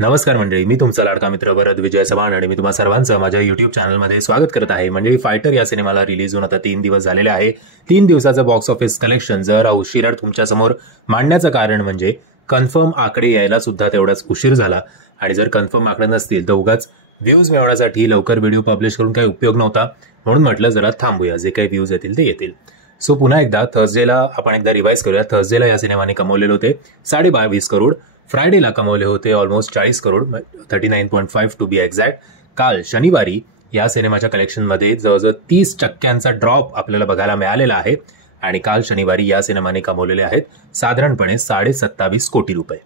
नमस्कार मंडळी, मी तुमचा लाडका मित्र भरत विजय चव्हाण आणि मी तुम्हा सर्वांचं माझ्या युट्यूब चॅनलमध्ये स्वागत करत आहे. मंडळी, फायटर या सिनेमाला रिलीज होऊन आता 3 दिवस झालेले आहे. 3 दिवसाचं बॉक्स ऑफिस कलेक्शन जरा उशिरा तुमच्यासमोर मांडण्याचं कारण म्हणजे कन्फर्म आकडे यायला सुद्धा तेवढाच उशीर झाला. आणि जर कन्फर्म आकडे नसतील तर उगाच व्ह्यूज मिळवण्यासाठी लवकर व्हिडिओ पब्लिश करून काही उपयोग नव्हता, म्हणून म्हटलं जरा थांबूया, जे काही व्ह्यूज येतील ते येतील. सो पुन्हा एकदा थर्सडेला आपण एकदा रिवाइज करूया. थर्सडेला या सिनेमाने कमवलेले होते 22.5 करोड. फ्रायडेला कमवले होते almost 40 crore, 39.5 to be exact. काल शनिवारी या सिनेमाच्या कलेक्शनमध्ये जवळजवळ 30% ड्रॉप आपल्याला बघायला मिळालेला आहे. आणि काल शनिवारी या सिनेमाने कमवलेले आहेत साधारणपणे 27.5 कोटी रुपये.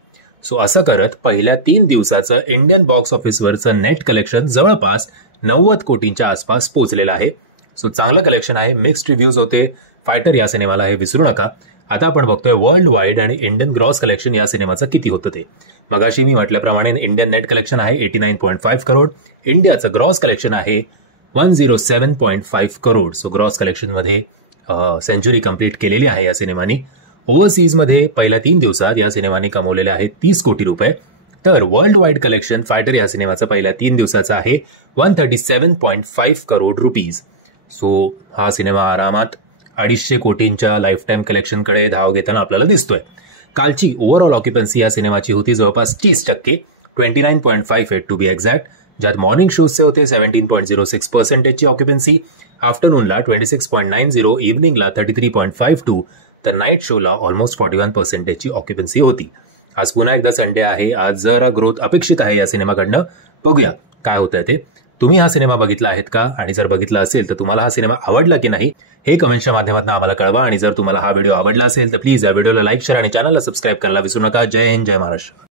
सो असं करत पहिल्या 3 दिवसाचं इंडियन बॉक्स ऑफिसवरचं नेट कलेक्शन जवळपास 90 कोटींच्या आसपास पोहोचलेलं आहे. सो चांगलं कलेक्शन आहे. मिक्स्ड रिव्ह्यूज होते फायटर या सिनेमाला, हे विसरू नका. आता आपण बघतोय वर्ल्ड वाईड आणि इंडियन ग्रॉस कलेक्शन या सिनेमाचं किती होतं ते. मगाशी मी म्हटल्याप्रमाणे इंडियन नेट कलेक्शन आहे 89.5 करोड. इंडियाचं ग्रॉस कलेक्शन आहे 107.5 करोड. सो ग्रॉस कलेक्शनमध्ये सेंचुरी कंप्लीट केलेली आहे या सिनेमाने. ओव्हरसीजमध्ये पहिल्या 3 दिवसात या सिनेमाने कमवलेले आहेत 30 कोटी रुपये. तर वर्ल्ड वाईड कलेक्शन फायटर या सिनेमाचं पहिल्या 3 दिवसाचं आहे 137.5 करोड रुपीज. सो हा सिनेमा आरामात 250 कोटींच्या लाईफ टाईम कलेक्शनकडे धाव घेताना आपल्याला दिसतोय. कालची ओव्हरऑल ऑक्युपन्सी या सिनेमाची होती जवळपास 30%, 29.58 टू बी एक्झॅक्ट, ज्यात मॉर्निंग शोजचे होते 17.06%ची ऑक्युपन्सी, आफ्टरनूनला 26.90, इव्हनिंगला 33.52, तर नाईट शोला ऑलमोस्ट 41%ची ऑक्युपन्सी होती. आज पुन्हा एकदा संडे आहे. आज जरा ग्रोथ अपेक्षित आहे या सिनेमाकडनं. बघूया काय होतंय ते. तुम्ही हा सिनेमा बघितला आहेत का? आणि जर बघितला असेल तर तुम्हाला हा सिनेमा आवडला की नाही हे कमेंटच्या माध्यमातून आम्हाला कळवा. आणि जर तुम्हाला हा व्हिडिओ आवडला असेल तर प्लीज या व्हिडिओला लाईक, शेअर आणि चॅनलला सबस्क्राईब करायला विसरू नका. जय हिंद, जय महाराष्ट्र.